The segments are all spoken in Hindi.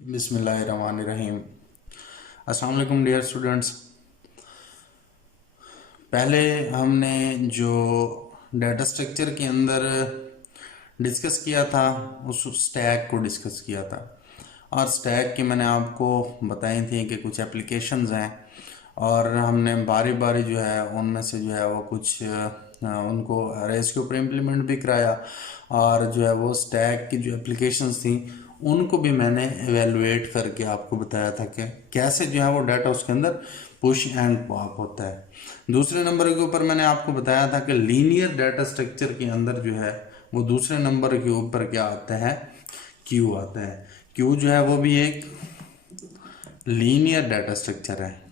बिस्मिल्लाहिर्रहमानिर्रहीम। अस्सलाम वालेकुम डियर स्टूडेंट्स। पहले हमने जो डाटा स्ट्रक्चर के अंदर डिस्कस किया था उस स्टैक को डिस्कस किया था, और स्टैक की मैंने आपको बताई थी कि कुछ एप्लीकेशंस हैं और हमने बारी बारी जो है उनमें से जो है वो कुछ उनको अरेज के ऊपर इम्प्लीमेंट भी कराया, और जो है वो स्टैक की जो एप्लीकेशंस थी उनको भी मैंने एवेलुएट करके आपको बताया था कि कैसे जो है वो डाटा उसके अंदर पुश एंड पॉप होता है। दूसरे नंबर के ऊपर मैंने आपको बताया था कि लीनियर डाटा स्ट्रक्चर के अंदर जो है वो दूसरे नंबर के ऊपर क्या आता है, क्यू आता है। क्यू जो है वो भी एक लीनियर डाटा स्ट्रक्चर है।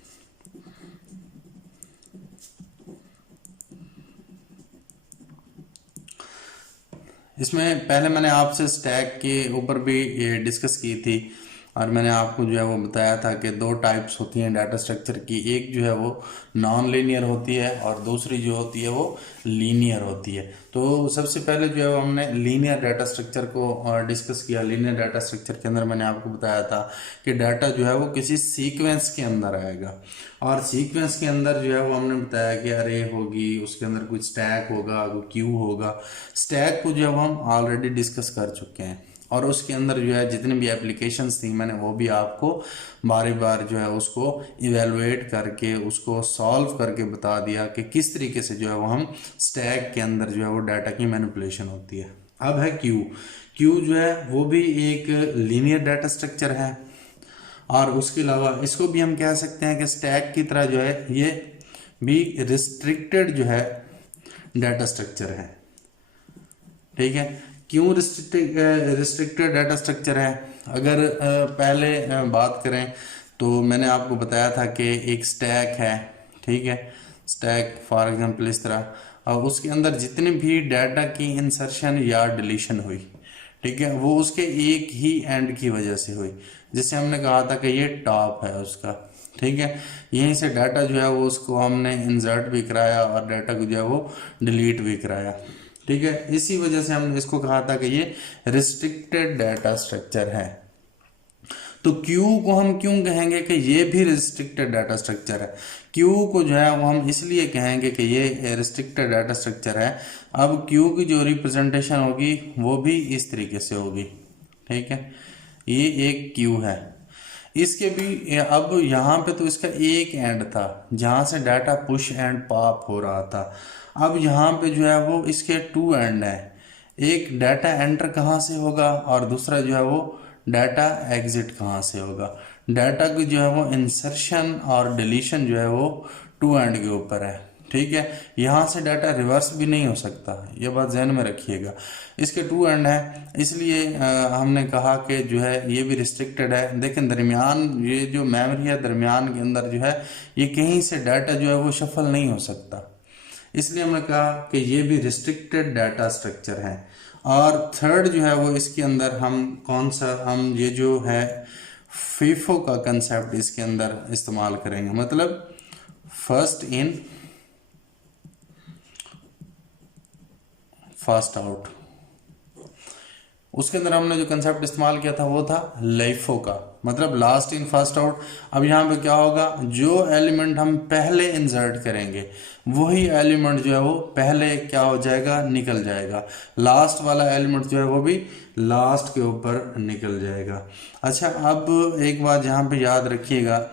इसमें पहले मैंने आपसे स्टैक के ऊपर भी ये डिस्कस की थी, और मैंने आपको जो है वो बताया था कि दो टाइप्स होती हैं डाटा स्ट्रक्चर की। एक जो है वो नॉन लीनियर होती है और दूसरी जो होती है वो लीनियर होती है। तो सबसे पहले जो है वो हमने लीनियर डाटा स्ट्रक्चर को डिस्कस किया। लीनियर डाटा स्ट्रक्चर के अंदर मैंने आपको बताया था कि डाटा जो है वो किसी सीक्वेंस के अंदर आएगा, और सीक्वेंस के अंदर जो है वो हमने बताया कि अरे होगी, उसके अंदर कुछ स्टैक होगा, कोई क्यू होगा। स्टैक को जो है हम ऑलरेडी डिस्कस कर चुके हैं, और उसके अंदर जो है जितनी भी एप्लीकेशंस थी मैंने वो भी आपको बारी बार जो है उसको इवेलुएट करके उसको सॉल्व करके बता दिया कि किस तरीके से जो है वो हम स्टैक के अंदर जो है वो डाटा की मैनिपुलेशन होती है। अब है क्यू। क्यू जो है वो भी एक लीनियर डाटा स्ट्रक्चर है, और उसके अलावा इसको भी हम कह सकते हैं कि स्टैक की तरह जो है ये भी रिस्ट्रिक्टेड जो है डाटा स्ट्रक्चर है। ठीक है, क्यों रिस्ट्रिक्टेड डाटा स्ट्रक्चर है? अगर पहले बात करें तो मैंने आपको बताया था कि एक स्टैक है। ठीक है, स्टैक फॉर एग्जांपल इस तरह, और उसके अंदर जितने भी डाटा की इंसर्शन या डिलीशन हुई, ठीक है, वो उसके एक ही एंड की वजह से हुई। जैसे हमने कहा था कि ये टॉप है उसका, ठीक है, यहीं से डाटा जो है वो उसको हमने इंसर्ट भी कराया और डाटा को जो है वो डिलीट भी कराया। ठीक है, इसी वजह से हमने इसको कहा था कि ये रिस्ट्रिक्टेड डाटा स्ट्रक्चर है। तो क्यू को हम क्यों कहेंगे कि ये भी रिस्ट्रिक्टेड डाटा स्ट्रक्चर है? क्यू को जो है वो हम इसलिए कहेंगे कि ये रिस्ट्रिक्टेड डाटा स्ट्रक्चर है। अब क्यू की जो रिप्रेजेंटेशन होगी वो भी इस तरीके से होगी। ठीक है, ये एक क्यू है। इसके भी अब यहाँ पे तो इसका एक एंड था जहाँ से डाटा पुश एंड पॉप हो रहा था। अब यहाँ पे जो है वो इसके टू एंड है। एक डाटा एंटर कहाँ से होगा और दूसरा जो है वो डाटा एग्जिट कहाँ से होगा। डाटा की जो है वो इंसर्शन और डिलीशन जो है वो टू एंड के ऊपर है। ठीक है, यहाँ से डाटा रिवर्स भी नहीं हो सकता, ये बात ध्यान में रखिएगा। इसके टू एंड है, इसलिए हमने कहा कि जो है ये भी रिस्ट्रिक्टेड है। लेकिन दरमियान ये जो मेमोरी है दरमियान के अंदर जो है ये कहीं से डाटा जो है वो शफल नहीं हो सकता, इसलिए हमने कहा कि ये भी रिस्ट्रिक्टेड डाटा स्ट्रक्चर है। और थर्ड जो है वो इसके अंदर हम कौन सा, हम ये जो है फीफो का कंसेप्ट इसके अंदर इस्तेमाल करेंगे, मतलब फर्स्ट इन फर्स्ट आउट। उसके अंदर हमने जो कंसेप्ट इस्तेमाल किया था वो था लाइफो का, मतलब लास्ट इन फर्स्ट आउट। अब यहाँ पे क्या होगा, जो एलिमेंट हम पहले इंसर्ट करेंगे वही एलिमेंट जो है वो पहले क्या हो जाएगा, निकल जाएगा। लास्ट वाला एलिमेंट जो है वो भी लास्ट के ऊपर निकल जाएगा। अच्छा, अब एक बात यहाँ पे याद रखिएगा,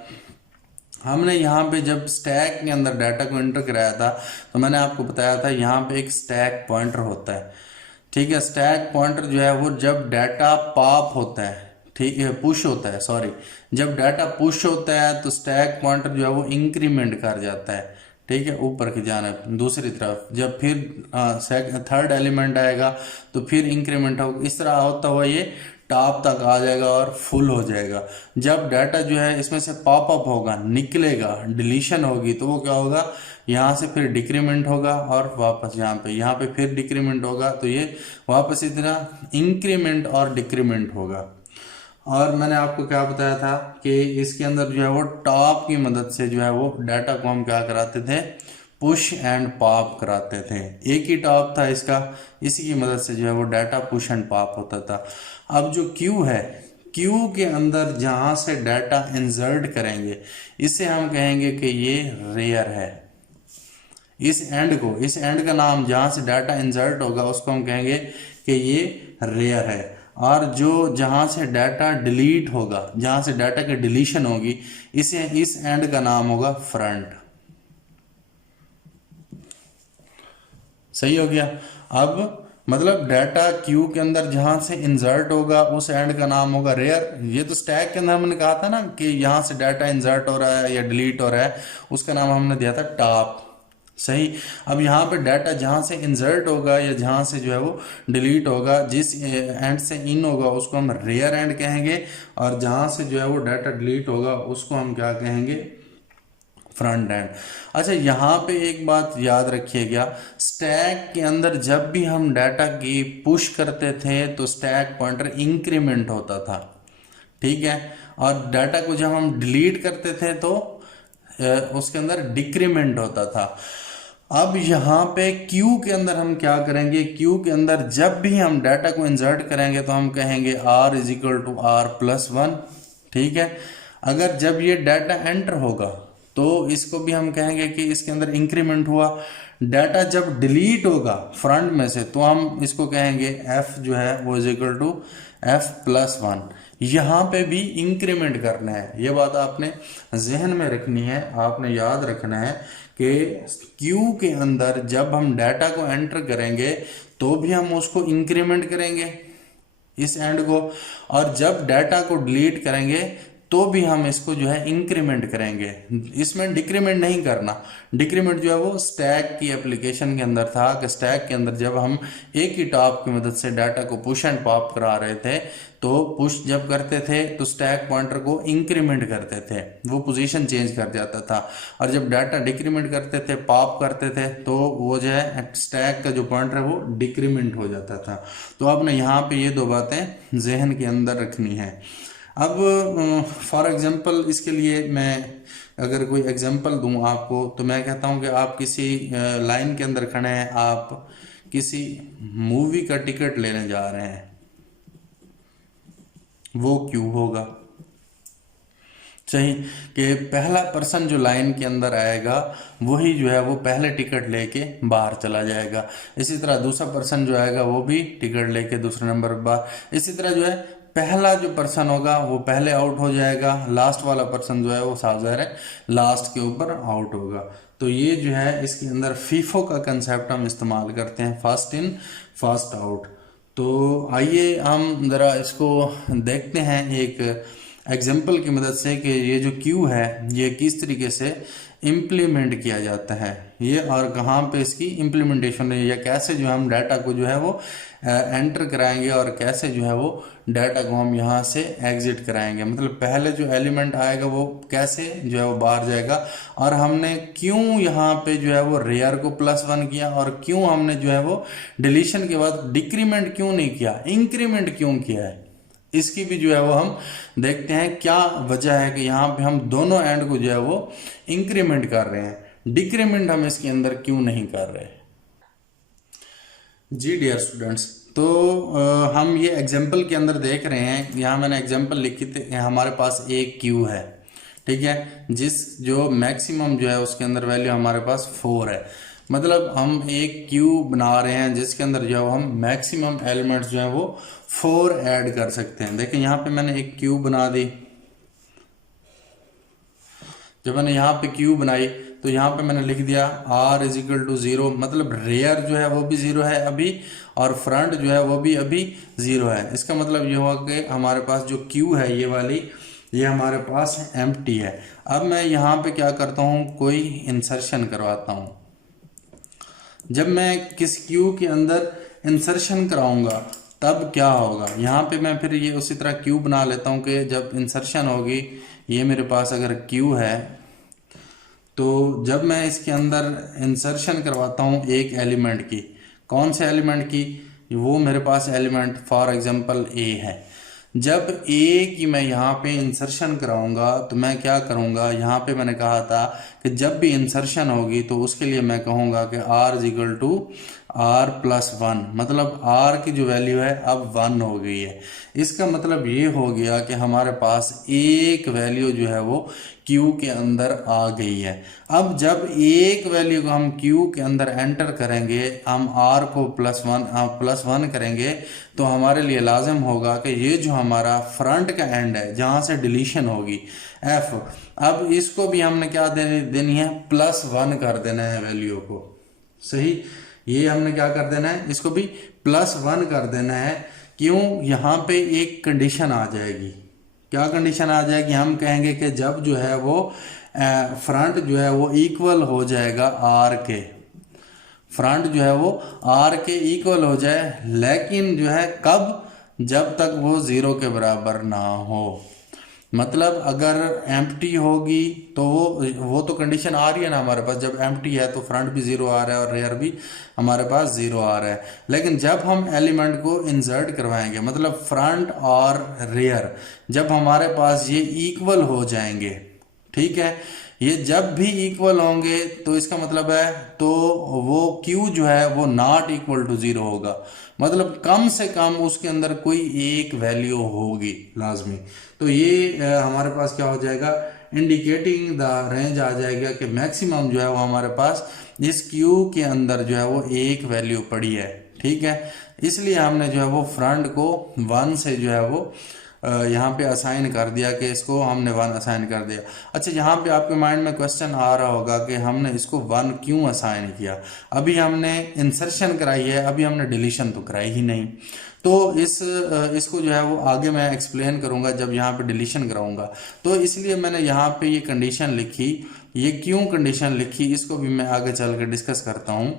हमने यहाँ पे जब स्टैक के अंदर डाटा को एंटर कराया था तो मैंने आपको बताया था यहाँ पे एक स्टैक पॉइंटर होता है। ठीक है, स्टैक पॉइंटर जो है वो जब डाटा पॉप होता है, ठीक है, पुश होता है, सॉरी, जब डाटा पुश होता है तो स्टैक पॉइंटर जो है वो इंक्रीमेंट कर जाता है। ठीक है, ऊपर की जानिब दूसरी तरफ। जब फिर थर्ड एलिमेंट आएगा तो फिर इंक्रीमेंट होगा, इस तरह होता हुआ ये टॉप तक आ जाएगा और फुल हो जाएगा। जब डाटा जो है इसमें से पॉप अप होगा, निकलेगा, डिलीशन होगी, तो वो क्या होगा, यहाँ से फिर डिक्रीमेंट होगा और वापस यहाँ पे फिर डिक्रीमेंट होगा, तो ये वापस इतना इंक्रीमेंट और डिक्रीमेंट होगा। और मैंने आपको क्या बताया था कि इसके अंदर जो है वो टॉप की मदद से जो है वो डाटा को हम क्या कराते थे, पुश एंड पॉप कराते थे। एक ही टॉप था इसका, इसी की मदद से जो है वो डाटा पुश एंड पॉप होता था। अब जो क्यू है, क्यू के अंदर जहां से डाटा इंसर्ट करेंगे इसे हम कहेंगे कि ये रेयर है। इस एंड का नाम जहां से डाटा इंसर्ट होगा उसको हम कहेंगे कि ये रेयर है। और जो जहां से डाटा डिलीट होगा, जहां से डाटा की डिलीशन होगी, इस एंड का नाम होगा फ्रंट। सही हो गया। अब मतलब डाटा क्यू के अंदर जहां से इंसर्ट होगा उस एंड का नाम होगा रेयर। ये तो स्टैक के अंदर हमने कहा था ना कि यहां से डाटा इंसर्ट हो रहा है या डिलीट हो रहा है, उसका नाम हमने दिया था टॉप। सही। अब यहाँ पे डाटा जहां से इंसर्ट होगा या जहां से जो है वो डिलीट होगा, जिस एंड से इन होगा उसको हम रेयर एंड कहेंगे, और जहां से जो है वो डाटा डिलीट होगा उसको हम क्या कहेंगे, फ्रंट एंड। अच्छा, यहाँ पे एक बात याद रखिएगा, स्टैक के अंदर जब भी हम डाटा की पुश करते थे तो स्टैक पॉइंटर इंक्रीमेंट होता था, ठीक है, और डाटा को जब हम डिलीट करते थे तो उसके अंदर डिक्रीमेंट होता था। अब यहाँ पे क्यू के अंदर हम क्या करेंगे, क्यू के अंदर जब भी हम डाटा को इंसर्ट करेंगे तो हम कहेंगे r is equal to R plus 1, ठीक है। अगर जब ये डाटा एंटर होगा तो इसको भी हम कहेंगे कि इसके अंदर इंक्रीमेंट हुआ। डाटा जब डिलीट होगा फ्रंट में से तो हम इसको कहेंगे f जो है वो is equal to f plus 1। यहाँ पे भी इंक्रीमेंट करना है, ये बात आपने जहन में रखनी है, आपने याद रखना है कि क्यू के अंदर जब हम डाटा को एंटर करेंगे तो भी हम उसको इंक्रीमेंट करेंगे इस एंड को, और जब डाटा को डिलीट करेंगे तो भी हम इसको जो है इंक्रीमेंट करेंगे। इसमें डिक्रीमेंट नहीं करना। डिक्रीमेंट जो है वो स्टैक की एप्लीकेशन के अंदर था कि स्टैक के अंदर जब हम एक ही टॉप की मदद से डाटा को पुश एंड पॉप करा रहे थे तो पुश जब करते थे तो स्टैक पॉइंटर को इंक्रीमेंट करते थे, वो पोजीशन चेंज कर जाता था, और जब डाटा डिक्रीमेंट करते थे, पॉप करते थे, तो वो जो है स्टैक का जो पॉइंटर है वो डिक्रीमेंट हो जाता था। तो आपने यहाँ पे ये दो बातें जहन के अंदर रखनी है। अब फॉर एग्जांपल इसके लिए मैं अगर कोई एग्जांपल दूं आपको तो मैं कहता हूं कि आप किसी लाइन के अंदर खड़े हैं, आप किसी मूवी का टिकट लेने जा रहे हैं, वो क्यों होगा, सही, कि पहला पर्सन जो लाइन के अंदर आएगा वही जो है वो पहले टिकट लेके बाहर चला जाएगा। इसी तरह दूसरा पर्सन जो आएगा वो भी टिकट लेके दूसरे नंबर पर बाहर। इसी तरह जो है पहला जो पर्सन होगा वो पहले आउट हो जाएगा, लास्ट वाला पर्सन जो है वो साफ ज़ाहिर है लास्ट के ऊपर आउट होगा। तो ये जो है इसके अंदर फीफो का कंसेप्ट हम इस्तेमाल करते हैं, फास्ट इन फास्ट आउट। तो आइए हम ज़रा इसको देखते हैं एक एग्जाम्पल की मदद से कि ये जो क्यू है ये किस तरीके से इम्प्लीमेंट किया जाता है, ये और कहाँ पे इसकी इम्प्लीमेंटेशन है, या कैसे जो हम डाटा को जो है वो एंटर कराएंगे और कैसे जो है वो डाटा को हम यहाँ से एग्जिट कराएंगे। मतलब पहले जो एलिमेंट आएगा वो कैसे जो है वो बाहर जाएगा, और हमने क्यों यहाँ पे जो है वो रेयर को +1 किया, और क्यों हमने जो है वो डिलीशन के बाद डिक्रीमेंट क्यों नहीं किया, इंक्रीमेंट क्यों किया है, इसकी भी जो है वो हम देखते हैं क्या वजह है कि यहाँ पे हम दोनों एंड को जो है वो इंक्रीमेंट कर रहे हैं, डिक्रीमेंट हम इसके अंदर क्यों नहीं कर रहे। जी डियर स्टूडेंट्स, तो हम ये एग्जाम्पल के अंदर देख रहे हैं, यहाँ मैंने एग्जाम्पल लिखी थी, हमारे पास एक क्यू है, ठीक है, जिस जो मैक्सिमम जो है उसके अंदर वैल्यू हमारे पास 4 है। मतलब हम एक क्यू बना रहे हैं जिसके अंदर जो हम मैक्सिमम एलिमेंट्स जो है वो 4 ऐड कर सकते हैं। देखिए यहाँ पे मैंने एक क्यू बना दी, जब मैंने यहाँ पे क्यू बनाई तो यहाँ पे मैंने लिख दिया r इज इक्वल टू 0, मतलब रेयर जो है वो भी 0 है अभी, और फ्रंट जो है वो भी अभी 0 है। इसका मतलब ये हुआ कि हमारे पास जो क्यू है ये वाली, ये हमारे पास एम्प्टी है। अब मैं यहाँ पे क्या करता हूँ, कोई इंसर्शन करवाता हूँ। जब मैं किस क्यू के अंदर इंसर्शन कराऊंगा तब क्या होगा, यहाँ पे मैं फिर ये उसी तरह क्यू बना लेता हूँ कि जब इंसर्शन होगी, ये मेरे पास अगर क्यू है तो जब मैं इसके अंदर इंसर्शन करवाता हूँ एक एलिमेंट की, कौन से एलिमेंट की, वो मेरे पास एलिमेंट फॉर एग्जांपल ए है। जब ए की मैं यहाँ पे इंसर्शन कराऊंगा तो मैं क्या करूँगा, यहाँ पे मैंने कहा था कि जब भी इंसर्शन होगी तो उसके लिए मैं कहूँगा कि r is equal to r+1, मतलब r की जो वैल्यू है अब 1 हो गई है। इसका मतलब ये हो गया कि हमारे पास एक वैल्यू जो है वो q के अंदर आ गई है। अब जब एक वैल्यू को हम q के अंदर एंटर करेंगे, हम r को +1 करेंगे, तो हमारे लिए लाजिम होगा कि ये जो हमारा फ्रंट का एंड है जहाँ से डिलीशन होगी f, अब इसको भी हमने क्या देनी है, +1 कर देना है वैल्यू को। सही, ये हमने क्या कर देना है, इसको भी +1 कर देना है। क्यों, यहाँ पे एक कंडीशन आ जाएगी। क्या कंडीशन आ जाएगी, हम कहेंगे कि जब जो है वो फ्रंट जो है वो इक्वल हो जाएगा आर के, फ्रंट जो है वो आर के इक्वल हो जाए, लेकिन जो है कब, जब तक वो 0 के बराबर ना हो। मतलब अगर एम्प्टी होगी तो वो तो कंडीशन आ रही है ना हमारे पास, जब एम्प्टी है तो फ्रंट भी 0 आ रहा है और रेयर भी हमारे पास 0 आ रहा है। लेकिन जब हम एलिमेंट को इंसर्ट करवाएंगे, मतलब फ्रंट और रेयर जब हमारे पास ये इक्वल हो जाएंगे, ठीक है, ये जब भी इक्वल होंगे तो इसका मतलब है तो वो Q जो है वो नॉट इक्वल टू 0 होगा, मतलब कम से कम उसके अंदर कोई एक वैल्यू होगी लाजमी। तो ये हमारे पास क्या हो जाएगा, इंडिकेटिंग द रेंज आ जाएगा कि मैक्सिमम जो है वो हमारे पास इस Q के अंदर जो है वो एक वैल्यू पड़ी है। ठीक है, इसलिए हमने जो है वो फ्रंट को 1 से जो है वो यहाँ पे असाइन कर दिया, कि इसको हमने 1 असाइन कर दिया। अच्छा, यहाँ पे आपके माइंड में क्वेश्चन आ रहा होगा कि हमने इसको 1 क्यों असाइन किया, अभी हमने इंसर्शन कराई है, अभी हमने डिलीशन तो कराई ही नहीं। तो इसको जो है वो आगे मैं एक्सप्लेन करूंगा जब यहाँ पे डिलीशन कराऊंगा। तो इसलिए मैंने यहाँ पे ये कंडीशन लिखी, ये क्यों कंडीशन लिखी इसको भी मैं आगे चल कर डिस्कस करता हूँ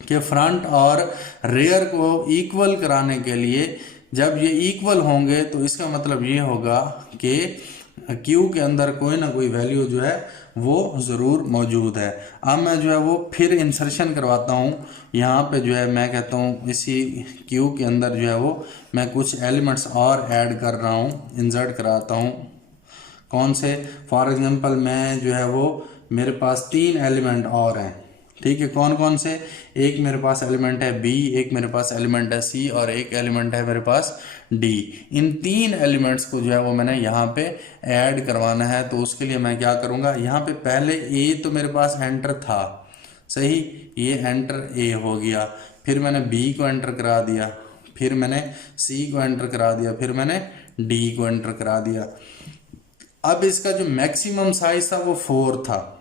कि फ्रंट और रेयर को इक्वल कराने के लिए जब ये इक्वल होंगे तो इसका मतलब ये होगा कि Q के अंदर कोई ना कोई वैल्यू जो है वो ज़रूर मौजूद है। अब मैं जो है वो फिर इंसर्शन करवाता हूँ, यहाँ पे जो है मैं कहता हूँ इसी Q के अंदर जो है वो मैं कुछ एलिमेंट्स और ऐड कर रहा हूँ, इंसर्ट कराता हूँ। कौन से, फॉर एग्जांपल मैं जो है वो मेरे पास 3 एलिमेंट और हैं। ठीक है, कौन कौन से, एक मेरे पास एलिमेंट है B, एक मेरे पास एलिमेंट है C और एक एलिमेंट है मेरे पास D। इन 3 एलिमेंट्स को जो है वो मैंने यहाँ पे ऐड करवाना है। तो उसके लिए मैं क्या करूँगा, यहाँ पे पहले A तो मेरे पास एंटर था, सही, ये एंटर A हो गया, फिर मैंने B को एंटर करा दिया, फिर मैंने C को एंटर करा दिया, फिर मैंने D को एंटर करा दिया। अब इसका जो मैक्सिमम साइज था वो 4 था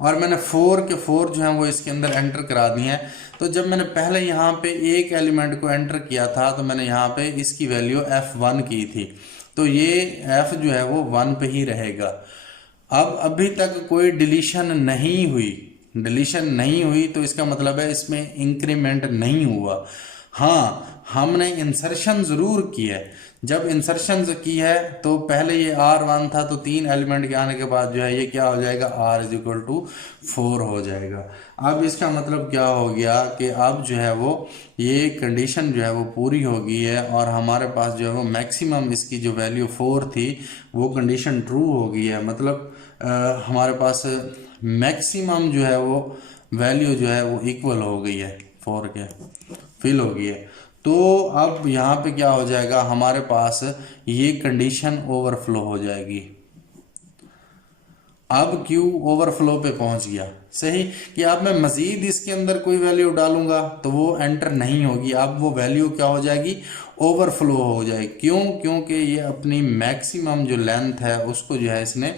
और मैंने 4 के 4 जो है वो इसके अंदर एंटर करा दिए हैं। तो जब मैंने पहले यहाँ पे एक एलिमेंट को एंटर किया था तो मैंने यहाँ पे इसकी वैल्यू F1 की थी, तो ये F जो है वो 1 पे ही रहेगा। अब अभी तक कोई डिलीशन नहीं हुई, तो इसका मतलब है इसमें इंक्रीमेंट नहीं हुआ। हाँ, हमने इंसर्शन ज़रूर की है। जब इंसर्शन की है तो पहले ये R1 था, तो 3 एलिमेंट के आने के बाद जो है ये क्या हो जाएगा, R=4 हो जाएगा। अब इसका मतलब क्या हो गया कि अब जो है वो ये कंडीशन जो है वो पूरी हो गई है और हमारे पास जो है वो मैक्सिमम इसकी जो वैल्यू 4 थी वो कंडीशन ट्रू हो गई है। मतलब हमारे पास मैक्सिमम जो है वो वैल्यू जो है वो इक्वल हो गई है, 4 के फिल हो गई है। तो अब यहाँ पे क्या हो जाएगा, हमारे पास ये कंडीशन ओवरफ्लो हो जाएगी। अब Q ओवरफ्लो पे पहुंच गया, सही, कि अब मैं मजीद इसके अंदर कोई वैल्यू डालूंगा तो वो एंटर नहीं होगी। अब वो वैल्यू क्या हो जाएगी, ओवरफ्लो हो जाएगी। क्यों, क्योंकि ये अपनी मैक्सिमम जो लेंथ है उसको जो है इसने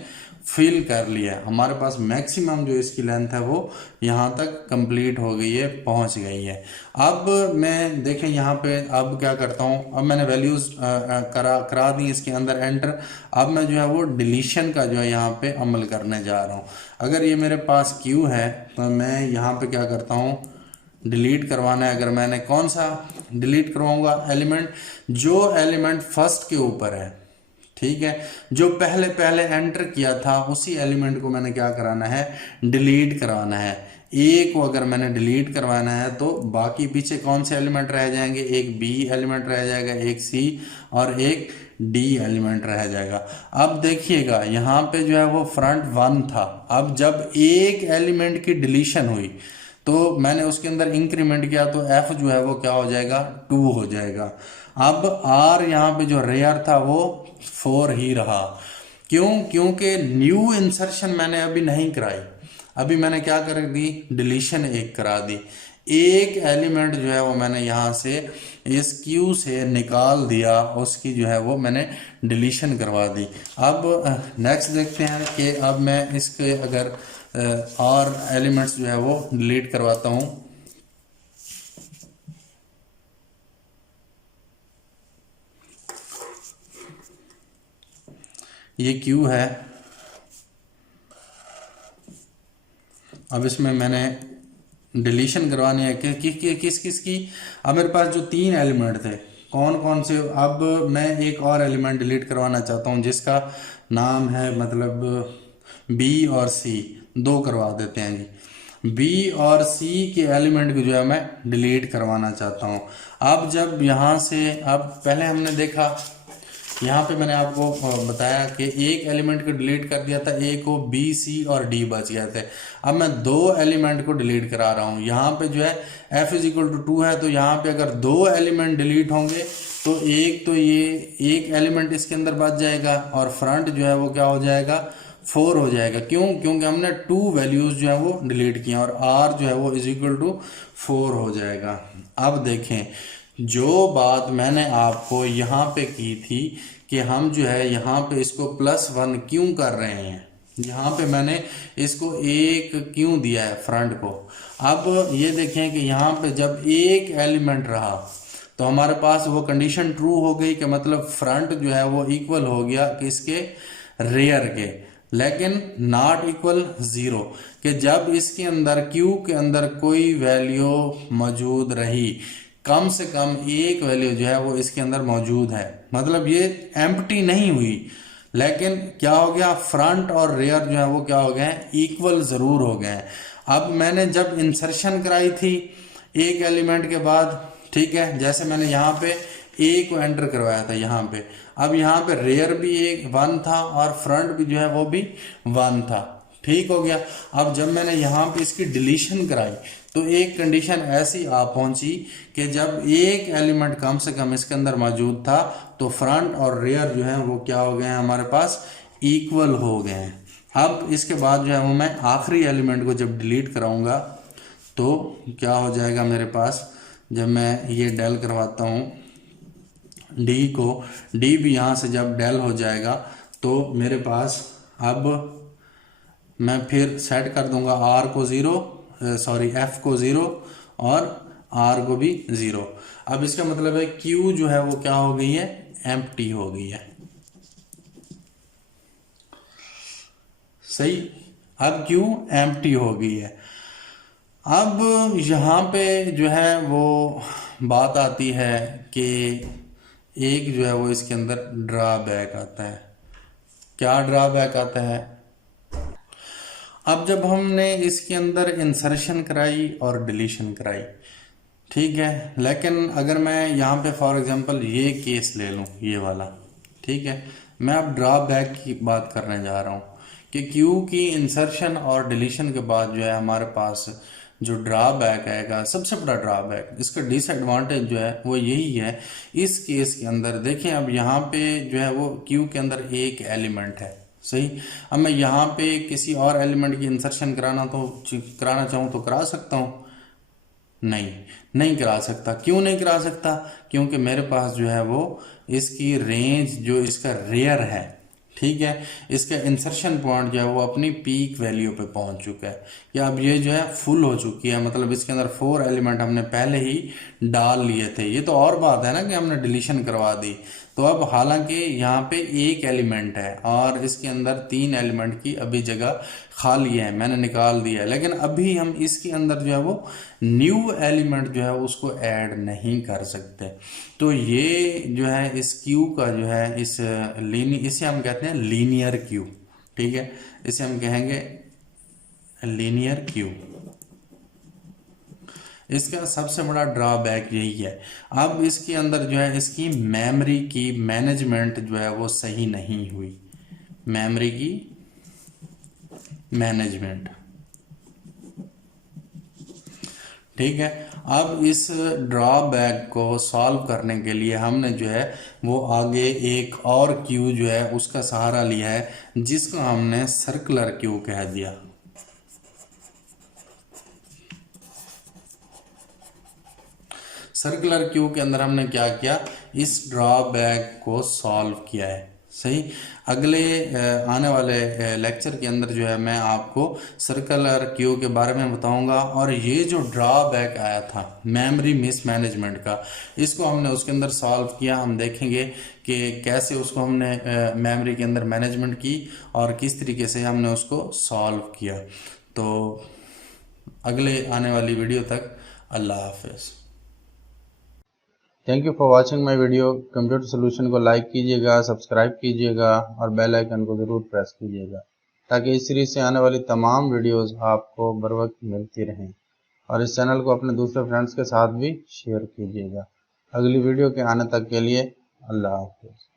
फिल कर लिया। हमारे पास मैक्सिमम जो इसकी लेंथ है वो यहाँ तक कंप्लीट हो गई है, पहुँच गई है। अब मैं देखें यहाँ पे अब क्या करता हूँ, अब मैंने वैल्यूज़ करा दी इसके अंदर एंटर। अब मैं जो है वो डिलीशन का जो है यहाँ पे अमल करने जा रहा हूँ। अगर ये मेरे पास Q है तो मैं यहाँ पे क्या करता हूँ, डिलीट करवाना है। अगर मैंने कौन सा डिलीट करवाऊंगा, एलिमेंट जो एलिमेंट फर्स्ट के ऊपर है, ठीक है, जो पहले एंटर किया था उसी एलिमेंट को मैंने क्या कराना है, डिलीट करवाना है। ए को अगर मैंने डिलीट करवाना है तो बाकी पीछे कौन से एलिमेंट रह जाएंगे, एक B एलिमेंट रह जाएगा, एक C और एक D एलिमेंट रह जाएगा। अब देखिएगा यहाँ पे जो है वो फ्रंट 1 था। अब जब एक एलिमेंट की डिलीशन हुई तो मैंने उसके अंदर इंक्रीमेंट किया तो एफ जो है वो क्या हो जाएगा, 2 हो जाएगा। अब आर यहाँ पे जो रेयर था वो 4 ही रहा। क्यों? क्योंकि न्यू इंसर्शन मैंने अभी नहीं कराई, अभी मैंने क्या कर दी, डिलीशन एक करा दी। एक एलिमेंट जो है वो मैंने यहाँ से इस क्यू से निकाल दिया, उसकी जो है वो मैंने डिलीशन करवा दी। अब नेक्स्ट देखते हैं कि अब मैं इसके अगर और एलिमेंट्स जो है वो डिलीट करवाता हूँ। ये क्यू है, अब इसमें मैंने डिलीशन करवानी है किस किस की। अब मेरे पास जो 3 एलिमेंट थे, कौन कौन से, अब मैं एक और एलिमेंट डिलीट करवाना चाहता हूँ जिसका नाम है मतलब बी और सी, 2 करवा देते हैं जी। बी और सी के एलिमेंट को जो है मैं डिलीट करवाना चाहता हूँ। अब जब यहाँ से, अब पहले हमने देखा यहाँ पे मैंने आपको बताया कि एक एलिमेंट को डिलीट कर दिया था, ए को, बी सी और डी बच गए थे। अब मैं 2 एलिमेंट को डिलीट करा रहा हूँ। यहाँ पे जो है f इज इक्वल टू 2 है, तो यहाँ पे अगर 2 एलिमेंट डिलीट होंगे तो एक तो ये एक एलिमेंट इसके अंदर बच जाएगा और फ्रंट जो है वो क्या हो जाएगा, 4 हो जाएगा। क्यों? क्योंकि हमने 2 वैल्यूज जो है वो डिलीट किया और r जो है वो इज इक्वल टू 4 हो जाएगा। अब देखें, जो बात मैंने आपको यहाँ पे की थी कि हम जो है यहाँ पे इसको +1 क्यों कर रहे हैं, यहाँ पे मैंने इसको 1 क्यों दिया है फ्रंट को। अब ये देखें कि यहाँ पे जब एक एलिमेंट रहा तो हमारे पास वो कंडीशन ट्रू हो गई कि मतलब फ्रंट जो है वो इक्वल हो गया किसके, रेयर के, लेकिन नॉट इक्वल 0 कि जब इसके अंदर क्यू के अंदर कोई वैल्यू मौजूद रही, कम से कम एक वैल्यू जो है वो इसके अंदर मौजूद है, मतलब ये एम्प्टी नहीं हुई, लेकिन क्या हो गया, फ्रंट और रेयर जो है वो क्या हो गए हैं, इक्वल जरूर हो गए हैं। अब मैंने जब इंसर्शन कराई थी एक एलिमेंट के बाद, ठीक है, जैसे मैंने यहाँ पे ए को एंटर करवाया था यहाँ पे, अब यहाँ पे रेयर भी एक 1 था और फ्रंट भी जो है वो भी 1 था, ठीक हो गया। अब जब मैंने यहाँ पे इसकी डिलीशन कराई तो एक कंडीशन ऐसी आ पहुंची कि जब एक एलिमेंट कम से कम इसके अंदर मौजूद था तो फ्रंट और रेयर जो है वो क्या हो गए हैं, हमारे पास इक्वल हो गए हैं। अब इसके बाद जो है वो मैं आखिरी एलिमेंट को जब डिलीट कराऊंगा तो क्या हो जाएगा मेरे पास, जब मैं ये डेल करवाता हूँ डी को, डी भी यहाँ से जब डेल हो जाएगा तो मेरे पास, अब मैं फिर सेट कर दूंगा आर को 0, सॉरी एफ को 0 और आर को भी 0। अब इसका मतलब है क्यू जो है वो क्या हो गई है, एम्प्टी हो गई है, सही। अब क्यू एम्प्टी हो गई है। अब यहाँ पे जो है वो बात आती है कि एक जो है वो इसके अंदर ड्रॉबैक आता है। क्या ड्रॉबैक आता है? अब जब हमने इसके अंदर इंसर्शन कराई और डिलीशन कराई, ठीक है, लेकिन अगर मैं यहाँ पे फॉर एग्जांपल ये केस ले लूँ, ये वाला, ठीक है, मैं अब ड्रॉबैक की बात करने जा रहा हूँ कि क्यू की इंसर्शन और डिलीशन के बाद जो है हमारे पास जो ड्रॉबैक आएगा, सबसे बड़ा ड्रॉबैक, इसका डिसएडवांटेज जो है वो यही है। इस केस के अंदर देखें, अब यहाँ पे जो है वो क्यू के अंदर एक एलिमेंट है, सही। अब मैं यहाँ पे किसी और एलिमेंट की इंसर्शन कराना चाहूँ तो करा सकता हूँ? नहीं करा सकता। क्यों नहीं करा सकता? क्योंकि मेरे पास जो है वो इसकी रेंज जो इसका रेयर है, ठीक है, इसका इंसर्शन पॉइंट जो है वो अपनी पीक वैल्यू पे पहुंच चुका है, या अब ये जो है फुल हो चुकी है, मतलब इसके अंदर 4 एलिमेंट हमने पहले ही डाल लिए थे। ये तो और बात है ना कि हमने डिलीशन करवा दी, तो अब हालांकि यहाँ पे एक एलिमेंट है और इसके अंदर 3 एलिमेंट की अभी जगह खाली है, मैंने निकाल दिया है, लेकिन अभी हम इसके अंदर जो है वो न्यू एलिमेंट जो है उसको ऐड नहीं कर सकते। तो ये जो है इस क्यू का जो है इसे हम कहते हैं लीनियर क्यू, ठीक है, इसे हम कहेंगे लीनियर क्यू। इसका सबसे बड़ा ड्रॉबैक यही है। अब इसके अंदर जो है इसकी मेमोरी की मैनेजमेंट जो है वो सही नहीं हुई, मेमोरी की मैनेजमेंट। ठीक है। अब इस ड्रॉबैक को सॉल्व करने के लिए हमने जो है वो आगे एक और क्यू जो है उसका सहारा लिया है, जिसको हमने सर्कुलर क्यू कह दिया। सर्कुलर क्यू के अंदर हमने क्या किया, इस ड्रॉबैक को सॉल्व किया है। सही। अगले आने वाले लेक्चर के अंदर जो है मैं आपको सर्कुलर क्यू के बारे में बताऊंगा, और ये जो ड्रॉबैक आया था मेमोरी मिसमैनेजमेंट का, इसको हमने उसके अंदर सॉल्व किया। हम देखेंगे कि कैसे उसको हमने मेमोरी के अंदर मैनेजमेंट की और किस तरीके से हमने उसको सॉल्व किया। तो अगले आने वाली वीडियो तक अल्लाह हाफिज़। Thank you for watching my video. Computer solution को लाइक कीजिएगा, सब्सक्राइब कीजिएगा और बेल आइकन को ज़रूर प्रेस कीजिएगा, ताकि इस सीरीज से आने वाली तमाम वीडियोस आपको बर वक्त मिलती रहें। और इस चैनल को अपने दूसरे फ्रेंड्स के साथ भी शेयर कीजिएगा। अगली वीडियो के आने तक के लिए अल्लाह हाफिज़।